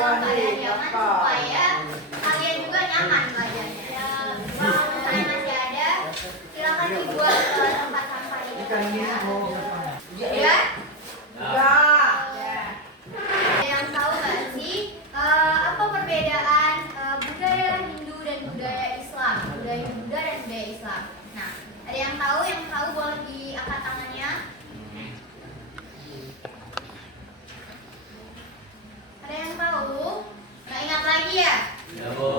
dalam keadaan nyaman supaya kalian juga nyaman belajarnya. Kalau misalnya masih ada, silakan dibuat ke tempat sampah ini. Ya? Ada yang tahu nggak sih apa perbedaan budaya Hindu dan budaya Islam? Budaya Buddha dan budaya Islam. Nah, ada yang tahu? Yang tahu boleh diangkat tangannya. Ada yang tahu? Nggak ingat lagi ya? Ya, Bu.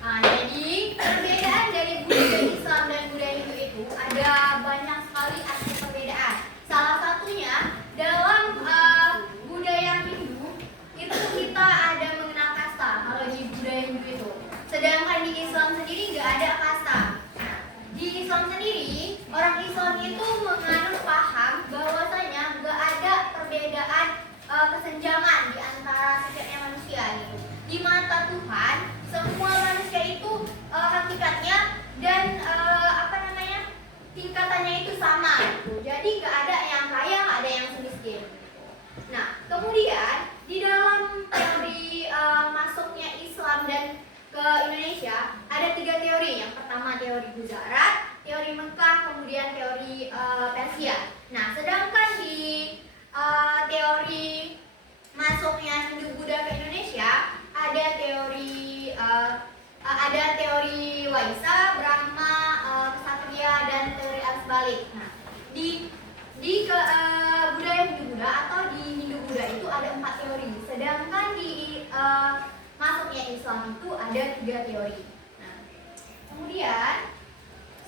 Nah, jadi perbedaan dari budaya Islam dan budaya Hindu itu ada banyak sekali aspek perbedaan. Salah satunya dalam budaya Hindu itu kita ada mengenal kasta. Kalau di budaya Hindu itu, sedangkan di Islam sendiri nggak ada kasta. Nah, di Islam sendiri orang Islam itu menganut paham bahwasanya nggak ada perbedaan kesenjangan di antara setiapnya manusia gitu. Di mata Tuhan semua manusia itu hakikatnya dan tingkatannya itu sama gitu. Jadi nggak ada yang kaya, nggak ada yang miskin gitu. Nah, kemudian di dalam teori masuknya Islam dan ke Indonesia ada 3 teori. Yang pertama teori Gujarat, teori Mekah, kemudian teori Persia. Nah, sedangkan di teori masuknya Hindu Buddha ke Indonesia ada teori Waisa, Brahma, Ksatria, dan teori arus balik. Nah, di budaya Hindu Buddha atau di Hindu Buddha itu ada 4 teori, sedangkan di masuknya Islam itu ada 3 teori. Nah, kemudian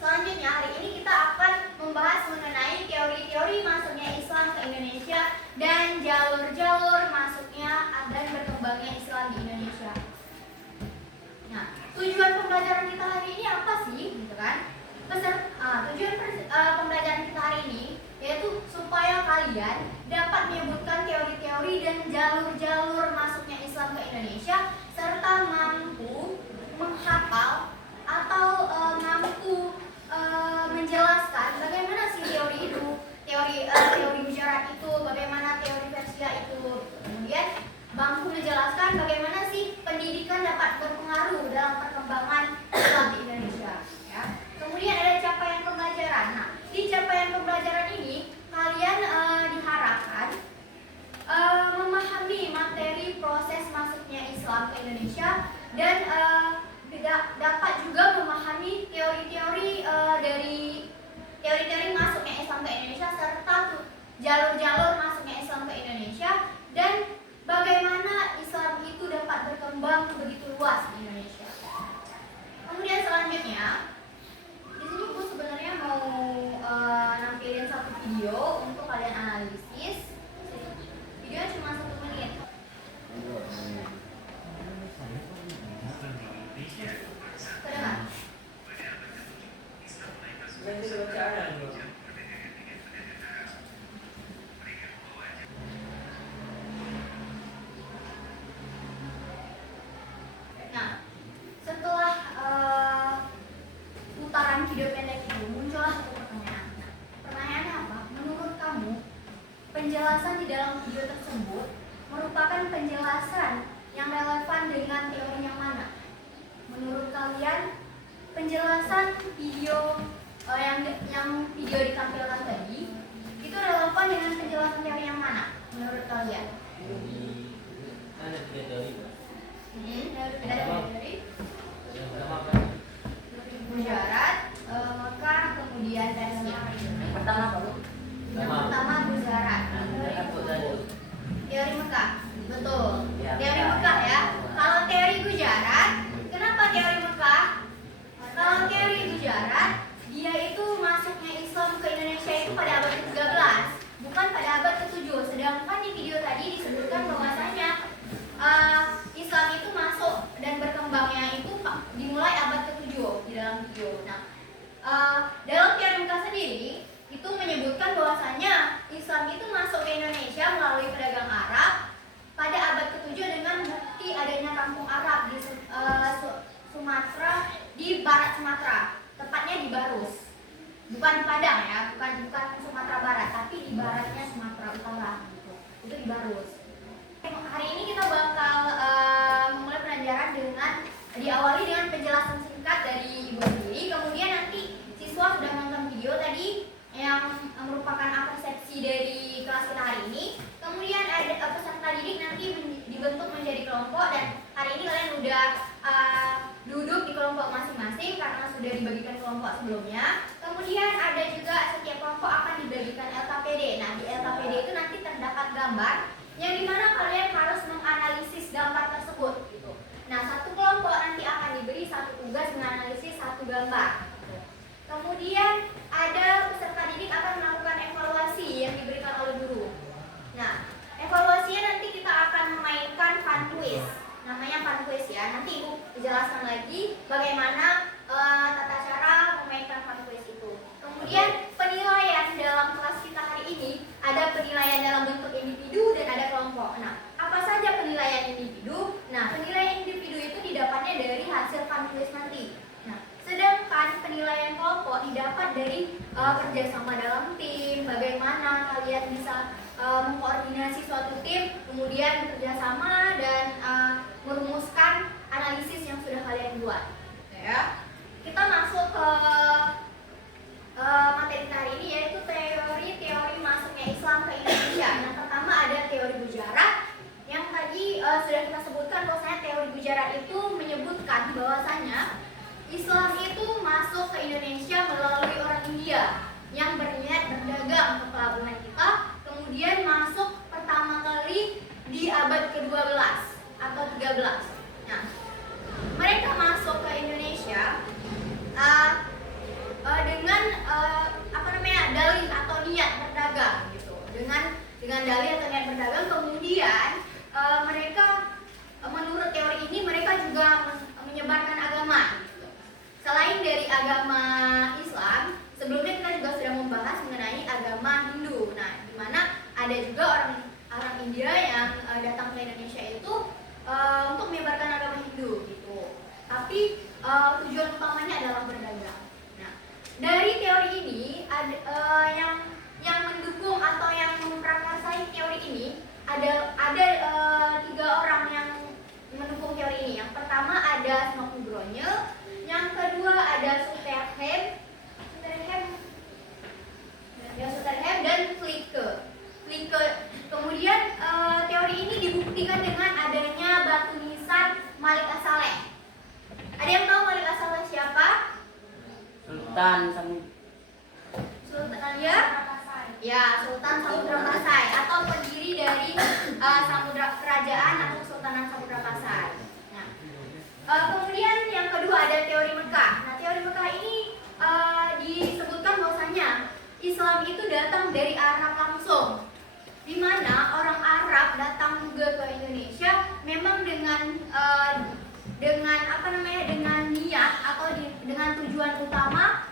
selanjutnya hari ini kita akan membahas mengenai teori-teori masuknya Islam ke Indonesia dan jalur-jalur masuknya dan berkembangnya Islam di Indonesia. Nah, tujuan pembelajaran kita hari ini apa sih, gitu kan? Tujuan pembelajaran kita hari ini yaitu supaya kalian dapat menyebutkan teori-teori dan jalur-jalur masuknya Islam ke Indonesia serta mampu menghafal atau mampu menjelaskan bagaimana sih teori itu, teori Gujarat itu, bagaimana teori Persia itu. Kemudian mampu menjelaskan bagaimana sih pendidikan dapat berpengaruh dalam perkembangan Islam di Indonesia. Ya. Kemudian ada capaian pembelajaran. Nah, di capaian pembelajaran ini kalian diharapkan memahami materi proses masuknya Islam ke Indonesia dan dapat juga memahami teori-teori dari teori-teori masuknya Islam ke Indonesia serta jalur-jalur masuknya Islam ke Indonesia dan bagaimana Islam itu dapat berkembang begitu luas di Indonesia. Kemudian selanjutnya, di sini Bu sebenarnya mau nampilin satu video untuk kalian analisis. Videonya cuma 1 menit. Kedengar? Nah, setelah putaran video pendek itu muncullah satu pertanyaan. Nah, pertanyaannya apa? Menurut kamu, penjelasan di dalam video tersebut merupakan penjelasan yang relevan dengan teori yang mana? Menurut kalian, penjelasan video yang video ditampilkan tadi itu relevan dengan penjelasan teori yang mana? Menurut kalian? Ada 3 teori. Teori Pertama apa? Gujarat, Mekah, kemudian Persia. Yang pertama apa, Bu? Yang pertama Gujarat. Teori Mekah, betul. Ya, Teori Mekah. Mekah ya. Kalau teori Gujarat, kenapa teori Mekah? Kalau teori Gujarat, dia itu masuknya Islam ke Indonesia itu pada abad ke-13, bukan pada abad ke-7. Sedangkan di video tadi disebutkan bahwasanya Islam itu masuk dan berkembangnya itu dimulai abad ke-7 di dalam video. Nah, dalam teori Mekah sendiri itu menyebutkan bahwasanya Islam itu masuk ke Indonesia melalui pedagang Arab pada abad ke-7 dengan bukti adanya kampung Arab di Sumatera, di barat Sumatera, tepatnya di Barus. Bukan di Padang ya, bukan Sumatera Barat, tapi di baratnya Sumatera Utara gitu. Itu di Barus. Hari ini kita bakal diawali dengan penjelasan singkat dari ibu sendiri, kemudian nanti siswa sudah nonton video tadi yang merupakan persepsi dari kelas kita hari ini. Kemudian ada peserta didik nanti dibentuk menjadi kelompok, dan hari ini kalian udah duduk di kelompok masing-masing karena sudah dibagikan kelompok sebelumnya. Kemudian ada juga setiap kelompok akan dibagikan LKPD. Nah, di LKPD itu nanti terdapat gambar yang dimana kalian harus menganalisis gambar tersebut gitu. Nah, satu kelompok nanti akan diberi satu tugas menganalisis satu gambar. Kemudian ada peserta didik akan melakukan evaluasi yang diberikan oleh guru. Nah, evaluasinya nanti kita akan memainkan fun quiz. Namanya fun quiz ya. Nanti Ibu jelaskan lagi bagaimana tata cara memainkan fun quiz itu. Kemudian penilaian dalam kelas kita hari ini ada penilaian dalam bentuk individu dan ada kelompok. Nah, apa saja penilaian individu? Nah, penilaian individu itu didapatnya dari hasil fun quiz nanti. Nah, sedangkan penilaian kelompok didapat dari kerjasama dalam tim, bagaimana kalian bisa mengkoordinasi suatu tim, kemudian bekerjasama dan merumuskan analisis yang sudah kalian buat. Ya, kita masuk ke materi kita hari ini, yaitu teori masuknya Islam ke Indonesia. Yang pertama ada teori Gujarat, yang tadi sudah kita sebutkan bahwasanya teori Gujarat itu menyebutkan bahwasanya Islam itu masuk ke Indonesia melalui orang India yang berniat berdagang ke pelabuhan kita, kemudian masuk pertama kali di abad ke-12 atau 13. Nah, mereka masuk ke Indonesia dengan dalih atau niat berdagang gitu. Dengan dalih atau niat berdagang, kemudian mereka menurut teori ini mereka juga menyebarkan agama gitu. Selain dari agama Islam, sebelumnya kita juga sudah membahas mengenai agama Hindu. Nah, di mana ada juga orang India yang datang ke Indonesia itu untuk menyebarkan agama Hindu gitu. Tapi tujuan utamanya adalah berdagang. Nah, dari teori ini ada yang mendukung atau yang memprakarsai teori ini ada 3 orang yang mendukung teori ini. Yang pertama ada Snoekbronje, yang kedua ada Sutherham dan Flikke. Kemudian teori ini dibuktikan dengan adanya batu nisan Malik As-Saleh. Ada yang tahu Malik As-Saleh siapa? Sultan Samudra Pasai atau pendiri dari kerajaan atau Kesultanan Samudra Pasai. Nah, kemudian yang kedua ada teori Mekah. Nah, teori Mekah ini disebutkan bahwasanya Islam itu datang dari Arab langsung, di mana orang Arab datang juga ke Indonesia memang dengan niat atau dengan tujuan utama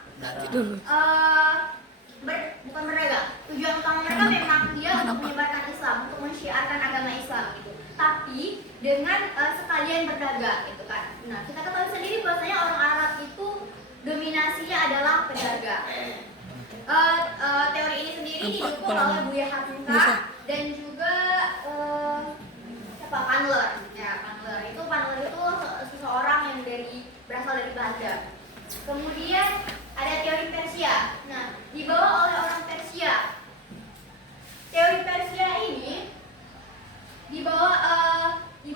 bukan berdagang. Tujuan utama mereka memang dia untuk menyebarkan Islam, untuk mensyiarkan agama Islam gitu. Tapi dengan sekalian berdagang gitu kan. Nah, kita ketahui sendiri bahwasanya orang Arab itu dominasinya adalah pedagang. Teori ini sendiri didukung oleh Buya Hamka dan juga Pandler. Ya, Pandler itu seseorang yang berasal dari Belanda. Kemudian ada teori Persia. Nah, dibawa oleh orang Persia. Teori Persia ini dibawa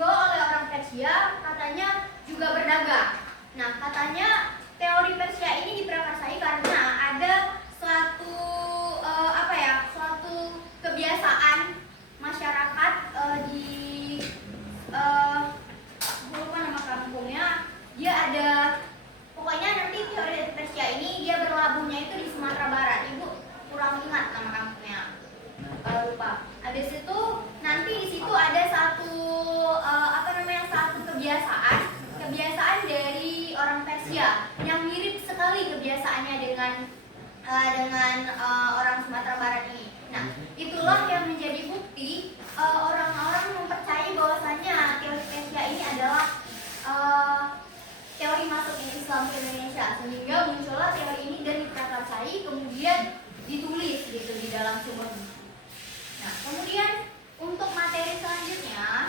oleh orang Persia, katanya juga berdagang. Nah, katanya teori Persia ini diprakarsai karena ada suatu kebiasaan masyarakat di lupa nama kampungnya. Dia ada, pokoknya nanti teori dari Persia ini dia berlabuhnya itu di Sumatera Barat. Ibu kurang ingat nama kampungnya, lupa. Habis itu nanti di situ ada satu kebiasaan dari orang Persia yang mirip sekali kebiasaannya dengan orang Sumatera Barat ini. Nah, itulah yang menjadi bukti orang-orang mempercayai bahwasanya teori Persia ini adalah teori masuknya Islam ke Indonesia, sehingga muncullah teori ini dan diprakarsai, kemudian ditulis gitu di dalam sumber. Nah, kemudian untuk materi selanjutnya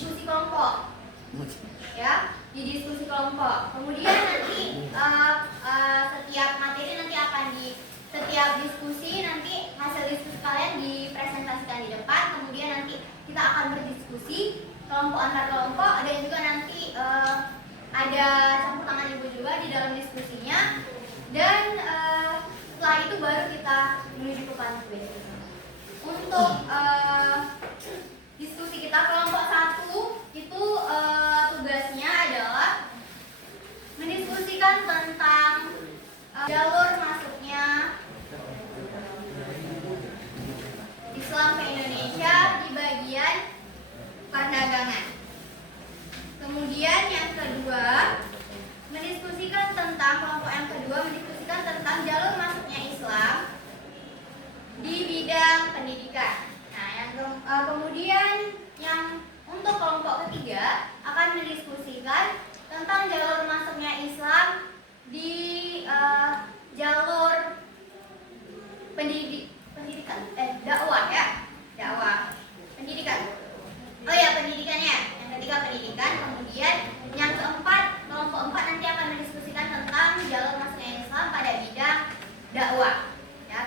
diskusi kelompok. Ya, di diskusi kelompok. Kemudian nanti setiap materi nanti akan di setiap diskusi nanti hasil diskusi kalian dipresentasikan di depan. Kemudian nanti kita akan berdiskusi kelompok antar kelompok, dan juga nanti ada campur tangan ibu juga di dalam diskusinya. Dan setelah itu baru kita menuju ke panel. Untuk diskusi kita kelompok 1 itu tugasnya adalah mendiskusikan tentang jalur masuknya Islam ke Indonesia di bagian perdagangan. Kemudian yang kedua, mendiskusikan tentang kelompok yang kedua mendiskusikan tentang jalur masuknya Islam di bidang pendidikan. Nah, yang kemudian yang untuk kelompok ketiga akan mendiskusikan tentang jalur masuknya Islam di jalur pendidikan, dakwah ya, dakwah pendidikan. Oh ya, pendidikannya. Yang ketiga pendidikan. Kemudian yang keempat, kelompok 4 nanti akan mendiskusikan tentang jalur masuknya Islam pada bidang dakwah. Ya,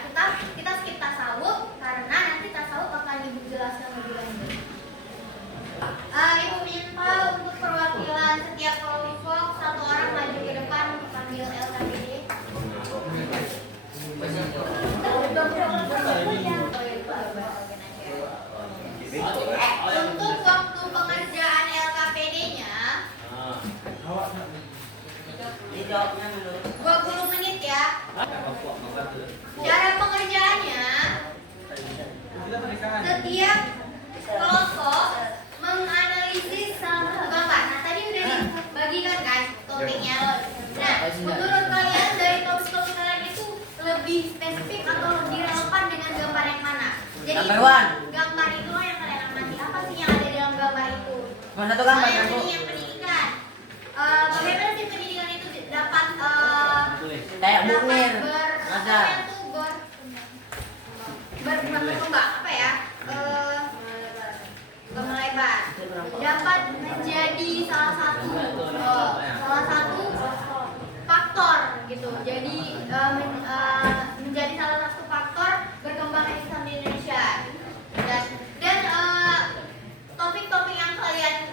kita skip tasawuf karena nanti tasawuf akan ibu jelaskan lebih lanjut. Ibu minta untuk perwakilan setiap kelompok 1 orang maju ke depan untuk panggil LKPD. Untuk waktu pengerjaan LKPD-nya 20 menit ya. Cara pengerjaannya, setiap kelompok menganalisis salah satu gambar. Nah, tadi udah dibagikan kan topiknya. Nah, menurut kalian dari topik-topik kalian itu lebih spesifik atau lebih relevan dengan gambar yang mana? Jadi gambar itu yang kalian amati. Apa sih yang ada dalam gambar itu? Satu gambar yang kan, Bu? yang pendidikan. Bagaimana sih pendidikan itu dapat Kayak buknir. apa itu berkembang apa ya? Melebar. Dapat menjadi salah satu faktor gitu. Jadi menjadi salah satu faktor berkembangnya Islam di Indonesia. Dan topik-topik yang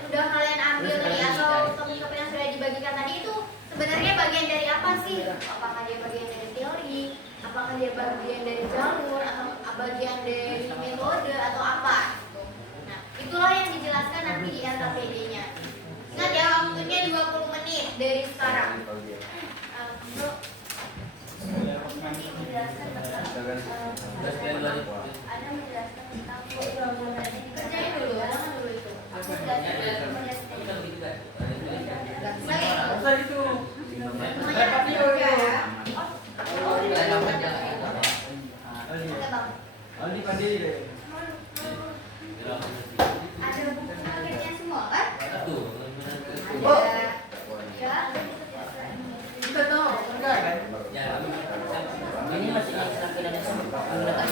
udah kalian ambil nih, atau topik-topik yang sudah dibagikan tadi itu sebenarnya bagian dari apa sih? Apakah dia bagian dari teori? Apakah dia bagian dari jalur? Atau bagian dari metode? Atau apa? Nah, itulah yang dijelaskan nanti di LKPD-nya. Ingat ya, waktunya 20 menit dari sekarang. Nanti menjelaskan tentang ada menjelaskan tentang kerjain dulu, jangan dulu itu. Aku ada buku targetnya semua kan? Ini masih Islam ke Indonesia menggunakan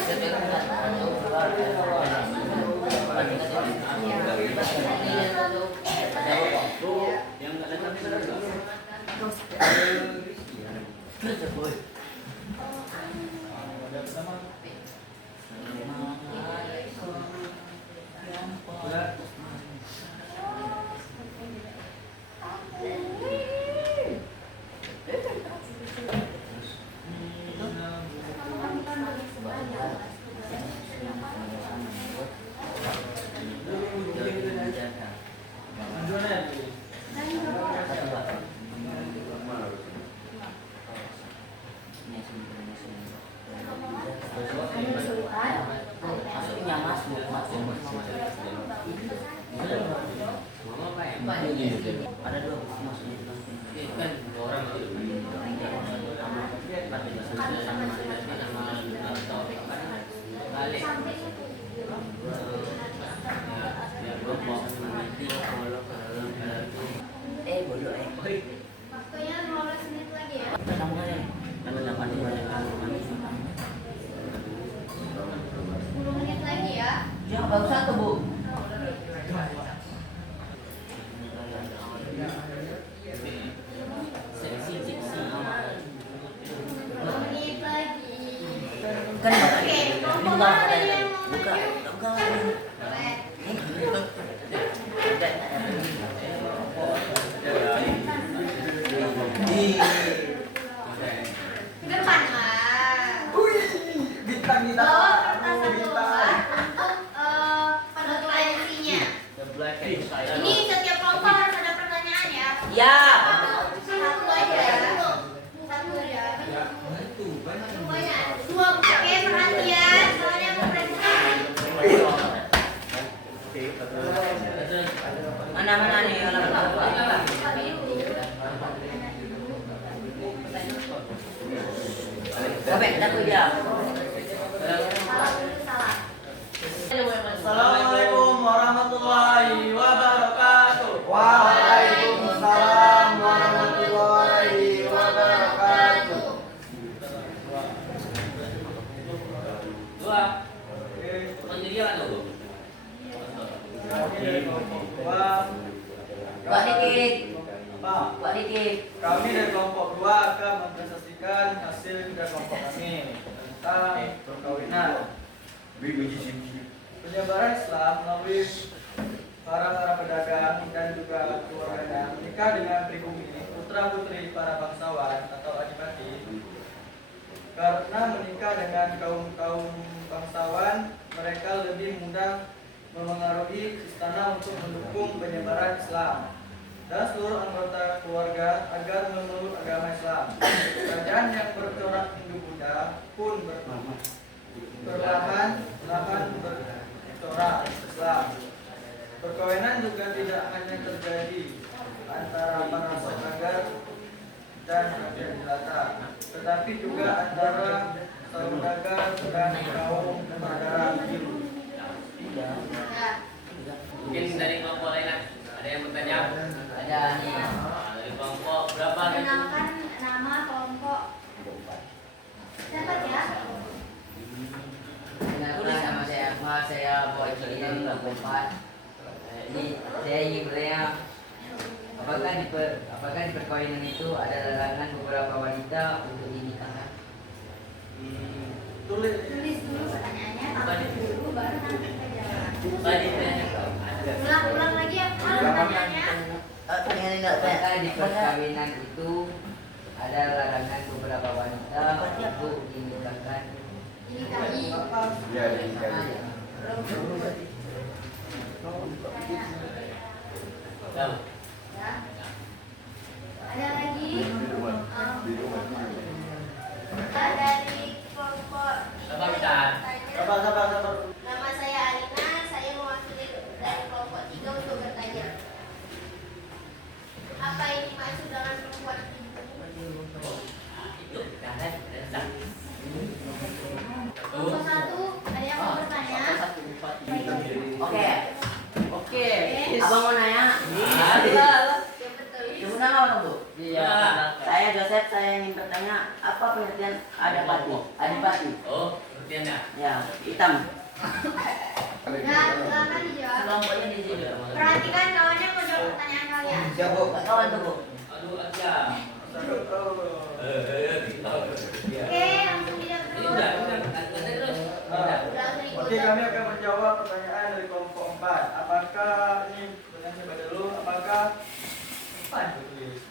ada 2 buku masuk kan orang balik bodoh Waktunya 15 menit lagi ya. pertama kali kalau 10 menit lagi ya. ya bagus satu Bu nih anak berapa? Buka dulu. Sampai takut dia. Salah dulu, salah. Assalamualaikum warahmatullahi wabarakatuh. Waalaikumsalam warahmatullahi wabarakatuh. Dua. Pendirian dulu. Kami dari kelompok dua. Buat dikit. Apa? Buat dikit. Kami dari kelompok dua akan mempresentasikan hasil kerja kelompok kami tentang perkawinan. Penyebaran Islam melalui para pedagang dan juga keluarganya menikah dengan pribumi putra putri para bangsawan atau adipati. Karena menikah dengan kaum bangsawan, mereka lebih mudah memengaruhi istana untuk mendukung penyebaran Islam dan seluruh anggota keluarga agar memeluk agama Islam. Kerajaan yang bercorak Hindu-Buddha pun perlahan bercorak Islam. Perkawinan juga tidak hanya terjadi antara para saudagar dan raja jelata, tetapi juga antara saudagar dan kaum berdarah biru. Ya. Mungkin dari kelompok lain ada yang bertanya? Ada nih. Dari kelompok berapa? Perkenalkan nama kelompok. Dapat ya? Kenalkan nama saya Boy Cili dari kelompok 4. Ini saya ingin bertanya, apakah di perkawinan itu ada larangan beberapa wanita untuk dinikahkan? Tulis. Tulis dulu pertanyaannya, tampil dulu baru nanti kita jalan. Tadi Ulang lagi ya, pertanyaannya. Apakah di perkawinan itu ada larangan beberapa wanita untuk dinikahkan? Dinikahi. Ya, dinikahi. Ya. Ada lagi? Kita dari kelompok Sabar, Ustaz. Sabar. Nama saya Alina, saya mewakili dari kelompok 3 untuk bertanya. Apa ini maksud dengan perempuan Itu dan Kelompok 1, ada yang mau bertanya? Oke. Abang mau nanya? Ya betul. Ibu nama apa Bu? Iya. Saya Joseph, saya ingin bertanya apa pengertian adipati? Adipati. Oh, pengertiannya. Ya, hitam. Nah, silakan dijawab. Kelompoknya di sini. Perhatikan kawannya mau jawab pertanyaan kalian. Kawan tuh Bu. Aduh, aja. Oke, langsung dijawab Ini terus. udah terus. Udah Oke, kami akan menjawab pertanyaan dari kelompok 4. Apakah ini pertanyaan saya baca dulu? Apakah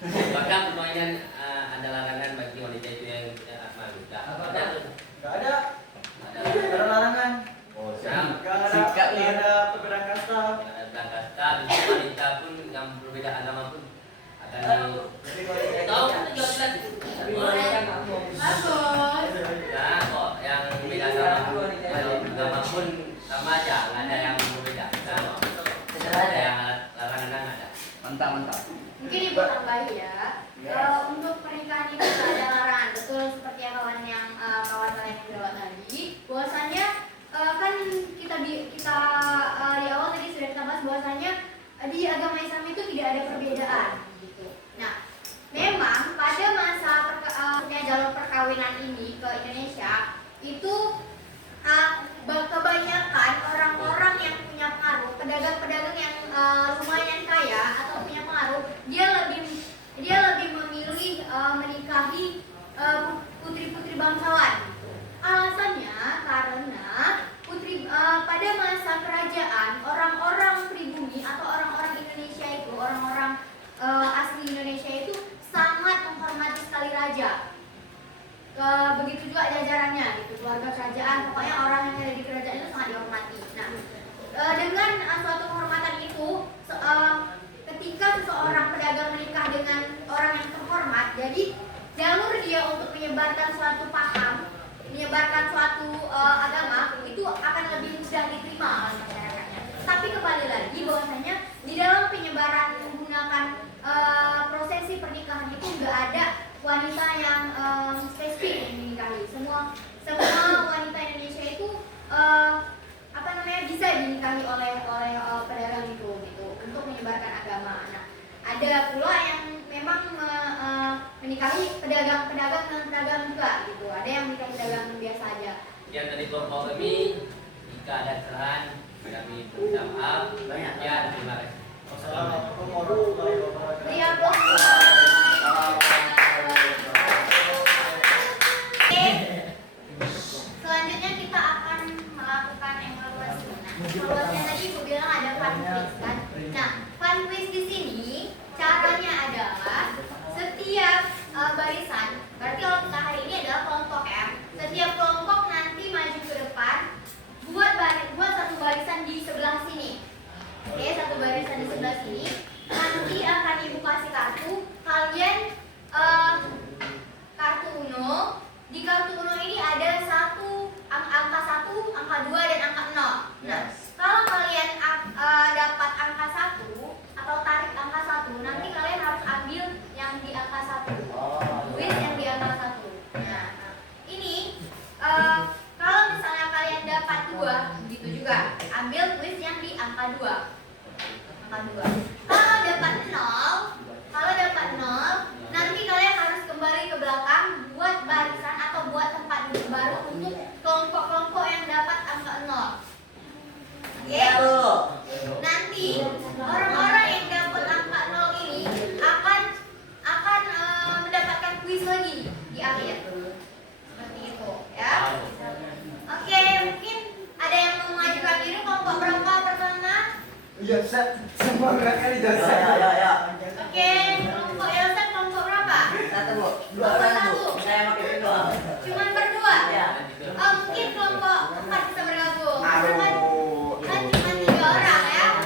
Bahkan permainan ada larangan bagi wanita itu yang tidak maluka. Ada. Nggak ada? Ada. Nggak ada larangan? Nah, Nggak ada perbedaan kasta? ada kasta, wanita pun yang berbeda agama pun akan Jadi wanita itu tahu kan jelas Bagus. Nah, kok yang beda agama pun sama aja, nggak ada yang berbeda. Nah, ada yang larangan nggak ada. Mantap. Mungkin ibu tambahi ya. Untuk pernikahan itu nggak ada larangan, betul seperti yang kawan kalian yang jawab tadi. Bahwasanya kan kita di awal tadi sudah kita bahas bahwasanya di agama Islam itu tidak ada perbedaan. Gitu. Nah, memang pada masa jalur perkawinan ini ke Indonesia itu kebanyakan orang-orang yang punya pengaruh, pedagang-pedagang yang lumayan kaya atau punya pengaruh, dia lebih memilih menikahi putri-putri bangsawan. Alasannya karena pada masa kerajaan orang-orang pribumi atau orang-orang Indonesia itu, orang-orang asli Indonesia itu sangat menghormati sekali raja. Begitu juga jajarannya gitu, keluarga kerajaan, pokoknya orang yang ada di kerajaan itu sangat dihormati. Nah, dengan suatu kehormatan itu, ketika seseorang pedagang menikah dengan orang yang terhormat, jadi jalur dia untuk menyebarkan suatu paham, menyebarkan suatu agama itu akan lebih mudah diterima oleh masyarakatnya. Tapi kembali lagi bahwasanya di dalam penyebaran pernikahan itu nggak ada wanita yang spesifik yang dinikahi. Semua wanita Indonesia itu bisa dinikahi oleh pedagang itu gitu untuk menyebarkan agama. Nah, ada pula yang memang menikahi pedagang juga gitu. Ada yang menikahi pedagang biasa aja. Sekian dari kelompok kami. Jika ada kesalahan kami minta maaf. Ya, terima kasih. Assalamualaikum warahmatullahi wabarakatuh. Beri aplaus. Oke. Selanjutnya kita akan melakukan evaluasi. Nah, evaluasinya tadi Ibu bilang ada fun quiz kan? Nah, fun quiz di sini caranya adalah setiap barisan, berarti kalau kita hari ini adalah kelompok ya. Setiap kelompok nanti maju ke depan, buat satu barisan di sebelah sini. Oke, satu barisan di sebelah sini. Nanti akan Ibu kasih kartu. Kalian kartu Uno. Di kartu Uno ini ada angka 1, angka 2 dan angka 0. Nah, kalau kalian dapat angka 1 atau tarik angka 1, nanti kalian harus ambil yang di angka 1. Duit yang di angka 1. Nah, ini kalau misalnya kalian dapat 2, begitu juga. Ambil kuis yang di angka 2. Angka 2. Kalau dapat 0, nanti kalian harus kembali ke belakang buat barisan atau buat tempat duduk baru untuk kelompok-kelompok yang dapat angka 0. Oke? Nanti orang-orang yang dapat angka 0 ini akan mendapatkan kuis lagi di akhir. Seperti itu, ya. Oke, mungkin ada yang mau mengajukan diri kelompok berapa pertama? Iya, Ustaz. Semua kali dosa. Ya. Oke, kelompok Elsa kelompok berapa? 1, Bu. 2 Kelompok orang, Bu. 1. Saya makin kedua. Cuman berdua? Ya. Oh, mungkin kelompok 4 bisa bergabung. Karena kan Aduh. cuma 3 orang ya.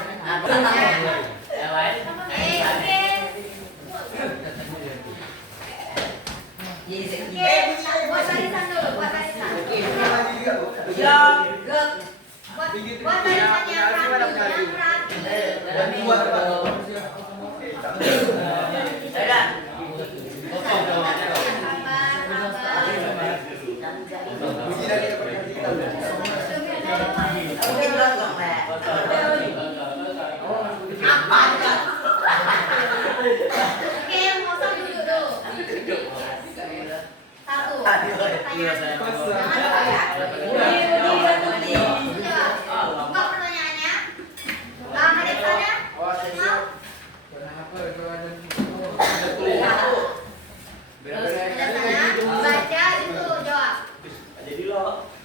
Ya, baik. Oke. Oke, buat barisan dulu, buat barisan. Siap. Gerak. Buat barisan yang rapi. Dadah. Mungkin dong, Pak. Apa aja? Oke, yang kosong duduk dulu. 1. Pertanyaan. Buka pertanyaannya. Ada sana? Ada sana? Baca itu jawab.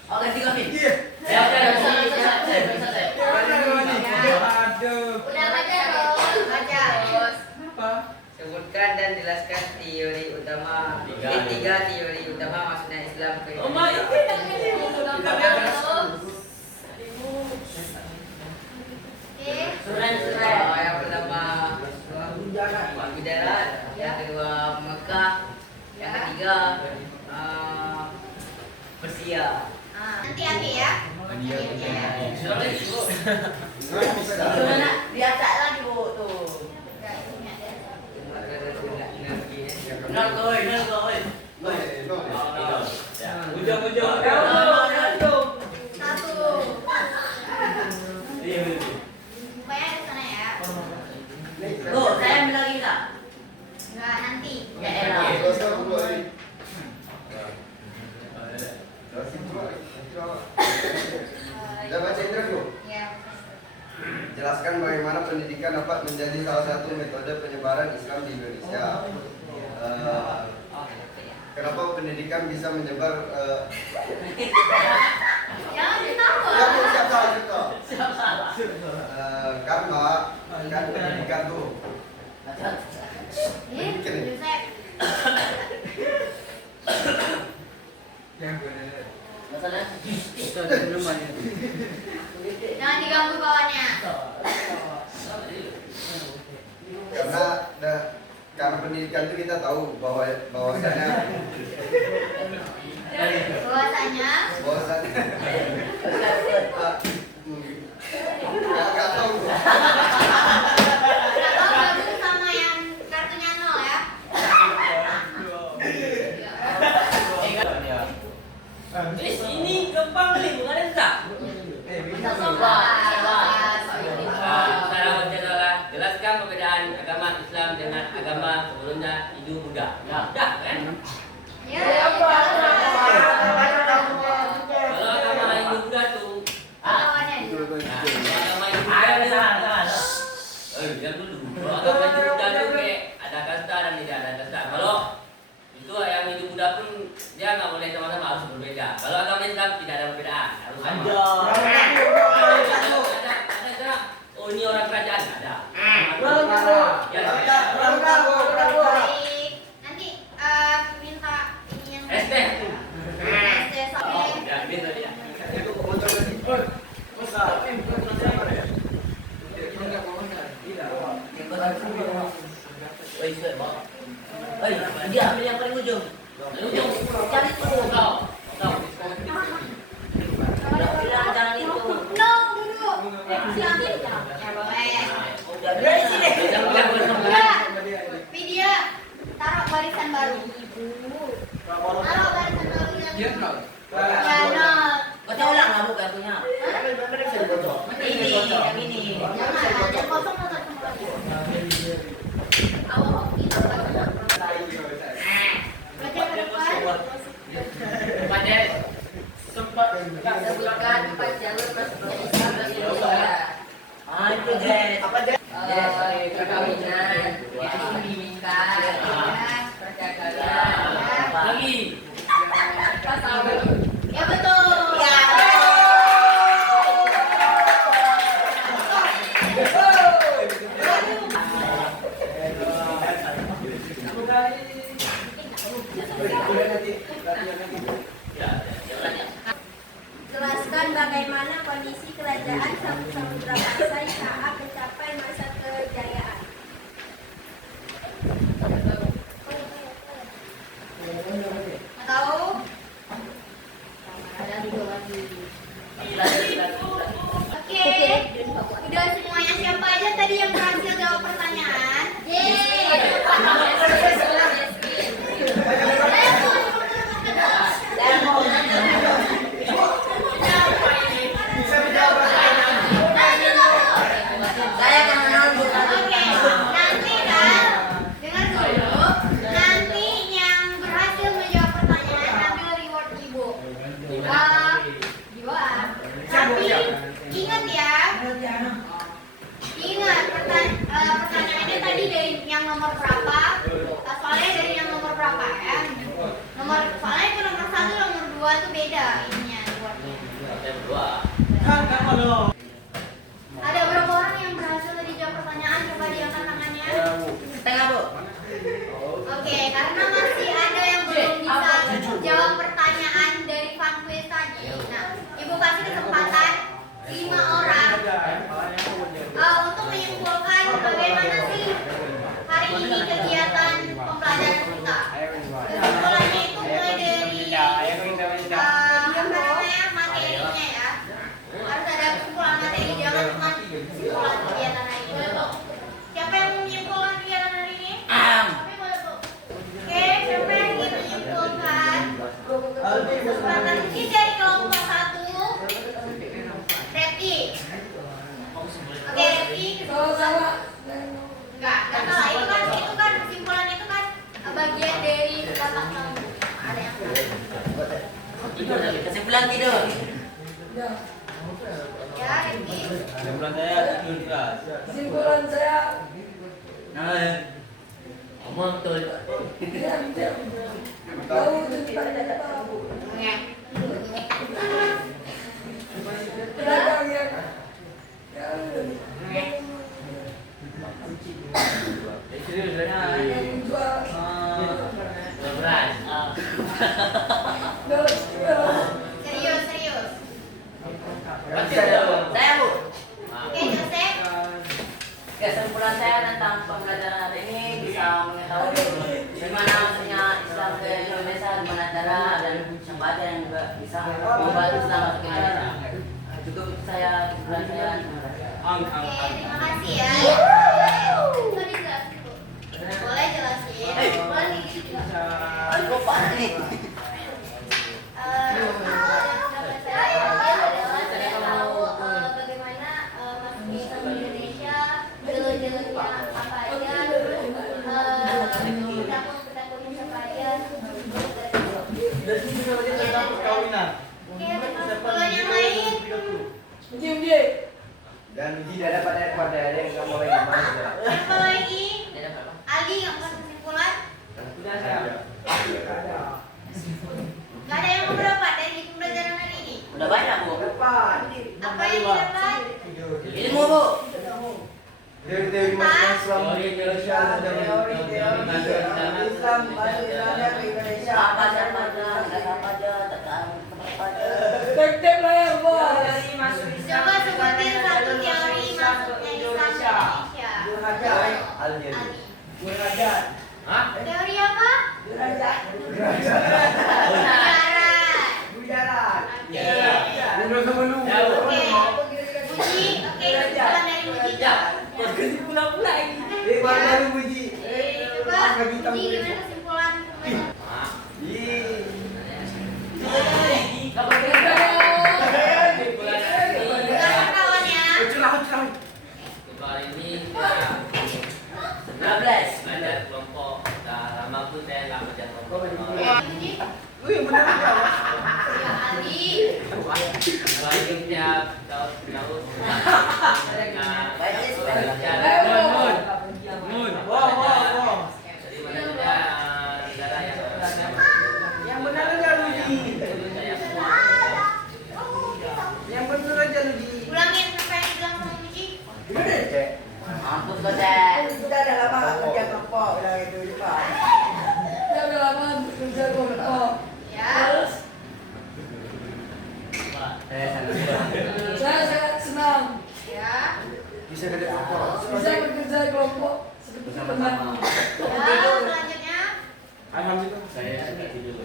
Oh, ganti kami. Ya, selesai. Udah baca terus, baca terus. Sebutkan dan jelaskan teori utama. Tiga teori utama maksudnya Islam ke Indonesia. Yang pertama Batu Darat, yang kedua Mekah, yang ketiga Persia. Nanti Abi ya. Biasa lagi Bu tuh. Nol koi. Ujung-ujung. 1. Pokoknya ada sana ya. Tuh, saya ambil lagi tak? Enggak, nanti. Ya elah. Udah baca interview? Ya. Jelaskan bagaimana pendidikan dapat menjadi salah satu metode penyebaran Islam di Indonesia. Kenapa pendidikan bisa menyebar? Jangan ditawa. Ya, Bu, siap salah. Karena kan pendidikan tuh. Yusef. Jangan diganggu kawannya. Karena pendidikan itu kita tahu bahwasanya nggak tahu tuh. Gabung sama yang kartunya 0 ya. satunya Hindu Buddha. Ya, udah kan? Ya, Kalau agama Hindu Buddha tuh, nah, kalau agama Hindu Buddha tuh, biar dulu. Kalau agama Hindu Buddha tuh kayak ada kasta dan tidak ada kasta. Kalau itu yang Hindu Buddha pun dia nggak boleh sama-sama, harus berbeda. Kalau agama Islam tidak ada perbedaan, harus sama. Ada. Oh ini orang kerajaan ada. Ya, baik. Nanti minta ini yang ST. ST sampai. Ya, bener ya. Dia ambil yang paling ujung. Ujung cari tuh kau. Bilang jangan itu. No, duduk. Silakan. Ya boleh. Udah dari sini. Ya, video taruh barisan baru. Taruh barisan baru yang. Ya, no. Baca ulang lah bukan punya. Ini yang ini. Jangan, ada kosong atau semua. Awal itu baca ke depan. Pada Sebutkan 4 jalur masuknya Islam dan Indonesia. Ah itu guys. Apa guys? Perkawinan, pernikahan, perdagangan, lagi. Ya betul. Ya. Jelaskan bagaimana kondisi kerajaan Samudra Pasai saat mencapai masa kejayaan. Tahu? Ada video lagi. Oke. Udah semuanya, siapa aja tadi yang berhasil jawab pertanyaan? Saya akan menunggu. Oke, nanti kan dengar dulu. Nanti yang berhasil menjawab pertanyaan ambil reward ibu. Jiwa. Tapi ingat ya. Ingat pertanyaannya tadi dari yang nomor berapa? Soalnya dari yang nomor berapa ya? Soalnya itu nomor 1, nomor 2 itu beda ininya rewardnya. Yang kedua. Ada berapa orang yang berhasil tadi jawab pertanyaan? Coba diangkat tangannya. Setengah bu. Oke, karena masih ada yang belum bisa jawab pertanyaan dari fun quiz tadi. Nah, ibu kasih kesempatan 5 orang untuk menyimpulkan bagaimana sih hari ini kegiatan pembelajaran kita. Kesimpulannya itu mulai dari materinya ya. Harus ada kesimpulan materi, jangan cuma kesimpulan kegiatan hari ini. Siapa yang mau menyimpulkan kegiatan hari ini? Oke, siapa yang ingin menyimpulkan? Kesempatan ini dari kelompok 1. Repi. Oke, Repi. Enggak salah. Itu kan kesimpulan itu kan bagian dari kata kamu. Ada yang salah. Tidur. Kesimpulan tidur. Ya, Repi. Kesimpulan saya Ngomong betul. tahu tentang tahu Oke. pedagang yang jual 12. Serius. Saya bu. Oke, Joseph. Kesimpulan saya tentang pembelajaran hari ini bisa mengetahui bagaimana masuknya Islam ke Indonesia, gimana cara dan siapa aja yang juga bisa membuat Islam masuk ke Indonesia. Cukup saya kesimpulan saya. Oke, terima kasih ya. Boleh dijelasin, Bu? Boleh jelasin. Boleh digigit juga. Lupa nih. Hal yang dapat saya ambil adalah saya tahu bagaimana masuk ke Indonesia, jalur-jalurnya apa aja, terus Kalau yang lain, Uji. Dan uji tidak dapat pada ada yang nggak boleh gimana. siapa lagi? Ali nggak bukan kesimpulan? Sudah saya. Gak ada yang beberapa dari pembelajaran hari ini. Udah banyak bu. Apa yang didapat? Ilmu bu. Teori-teori masuk Islam Teori Indonesia dan Islam masuk Islamnya ke Indonesia. Apa siapa aja, nggak apa aja, tentang apa aja. Tek-tek layar bos. Coba sebutin satu teori masuknya Islam ke Indonesia. Alien. Ali. Derajat. Hah? Teori apa? Derajat. Sejarah. Bujaran. Oke. Mundur ke menunggu. Oke. Uji. Oke. Kesimpulan dari uji. Ya, kok pula ini. Baru baru uji. Coba uji gimana kesimpulan? Ah, kesimpulan hari ini. Bukan kawan ya. Untuk hari ini saya 12. belajar kelompok. Dah lama pun saya nggak belajar kelompok. Uji. Wih, benar Ya Ali. Lagi tiap tahun. Baik, Belajar. Wow. Jadi mana saja negara Yang benar aja uji. Yang benar aja uji. Ulangin apa yang dibilang sama Uji. Cek. Mampus kau cek. Sudah ada lama kerja kelompok. Bilang itu Pak. Sudah ada lama kerja kelompok. Ya. Saya sangat senang Ya. Bisa kerja kelompok. bisa bekerja kelompok seperti teman. Ya. Selanjutnya. Alhamdulillah. saya sudah tidur.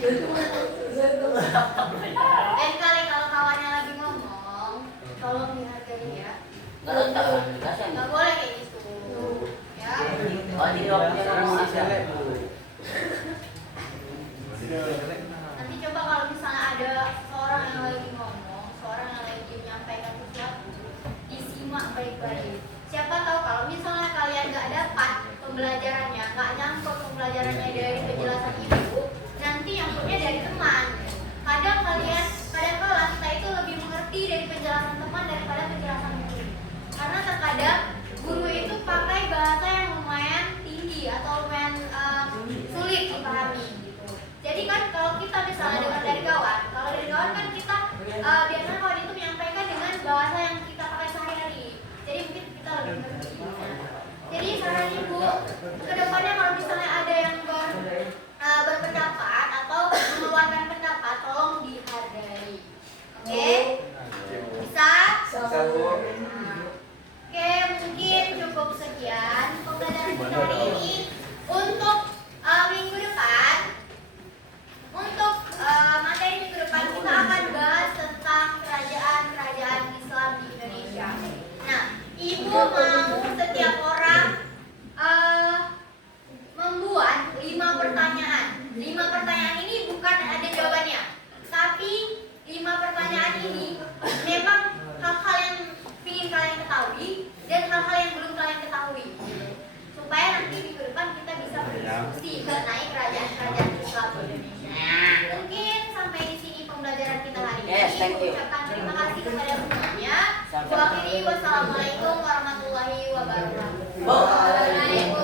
Jadi saya tahu. Lain kali kalau kawannya lagi ngomong, tolong dihargai ya. Nggak tahu, dikasih. Nggak boleh kayak gitu. Ya. Oh tidak punya nomor aja. Nanti coba kalau misalnya ada seorang yang lagi ngomong, seorang yang lagi menyampaikan sesuatu, disimak baik-baik. Siapa tahu kalau misalnya kalian nggak dapat pembelajarannya, nggak nyangkut pembelajarannya dari penjelasan ibu, nanti nyangkutnya dari teman. Kadang kala kita itu lebih mengerti dari penjelasan teman daripada penjelasan guru. Karena terkadang guru itu pakai bahasa yang lumayan tinggi atau lumayan sulit dipahami gitu. Jadi kan kalau kita misalnya dengar dari kawan, kalau dari kawan kan kita biasanya kawan itu menyampaikan dengan bahasa yang kita pakai sehari-hari. Jadi mungkin kita lebih mengerti. Jadi saran ibu, kedepannya kalau misalnya ada yang berpendapat atau mengeluarkan pendapat, tolong dihargai. Oke? Bisa? Oke, mungkin cukup sekian pembelajaran kita hari ini. Untuk minggu depan, untuk materi minggu depan kita akan bahas tentang kerajaan-kerajaan Islam di Indonesia. Nah, ibu mau setiap orang membuat 5 pertanyaan. 5 pertanyaan ini bukan ada jawabannya, tapi 5 pertanyaan ini memang hal-hal yang ingin kalian ketahui dan hal-hal yang belum kalian ketahui, supaya nanti minggu depan kita bisa berdiskusi mengenai kerajaan-kerajaan Islam di Indonesia. Mungkin sampai di sini pembelajaran kita hari ini. Yes, thank you. Ucapkan terima kasih kepada semuanya. Wassalamualaikum warahmatullahi wabarakatuh. Bye. Waalaikumsalam.